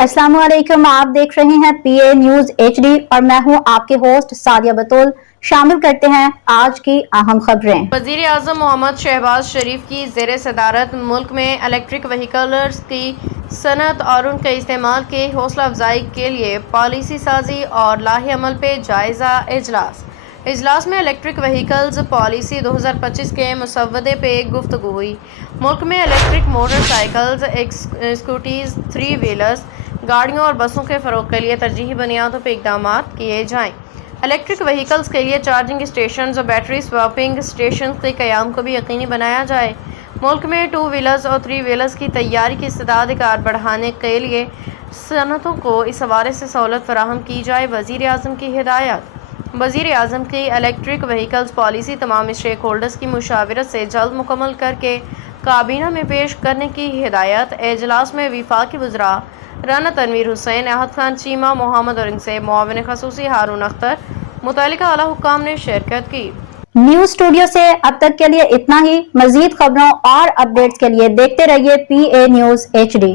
अस्सलाम वालेकुम, आप देख रहे हैं पीए न्यूज एचडी और मैं हूं आपके होस्ट सादिया बतूल। शामिल करते हैं आज की अहम खबरें। वज़ीर आज़म मोहम्मद शहबाज शरीफ की ज़ेर सदारत मुल्क में इलेक्ट्रिक व्हीकल्स की सनत और उनके इस्तेमाल की हौसला अफजाई के लिए पॉलिसी साजी और लाहे अमल पे जायज़ा इजलास में इलेक्ट्रिक व्हीकल्स पॉलिसी 2025 के मसवदे पे गुफ्तगू हुई। मुल्क में इलेक्ट्रिक मोटरसाइकिल्स, स्कूटीज, 3 व्हीलर्स, गाड़ियों और बसों के फ़रोग़ के लिए तरजीही बुनियादों पर इक़दाम किए जाएँ। इलेक्ट्रिक व्हीकल्स के लिए चार्जिंग स्टेशन और बैटरी स्वापिंग स्टेशन के क़याम को भी यकीनी बनाया जाए। मुल्क में 2 व्हीलर्स और 3 व्हीलर्स की तैयारी की इस्तेदाद कार बढ़ाने के लिए सनतों को इस हवाले से सहूलत फराहम की जाए। वज़ीर आज़म की हिदायत। वज़ीर आज़म की इलेक्ट्रिक व्हीकल्स पॉलिसी तमाम स्टेक होल्डर्स की मुशावरत से जल्द मुकम्मल करके काबीना में पेश करने की हिदायत। इजलास में वफाकी वज़रा राना तनवीर हुसैन, अहद खान चीमा, मोहम्मद औरंगज़ेब, मुआविन ख़ुसूसी हारून अख्तर, मुतल्लिका आला हुक्काम ने शिरकत की। न्यूज स्टूडियो से अब तक के लिए इतना ही। मजीद खबरों और अपडेट्स के लिए देखते रहिए पीए न्यूज एचडी।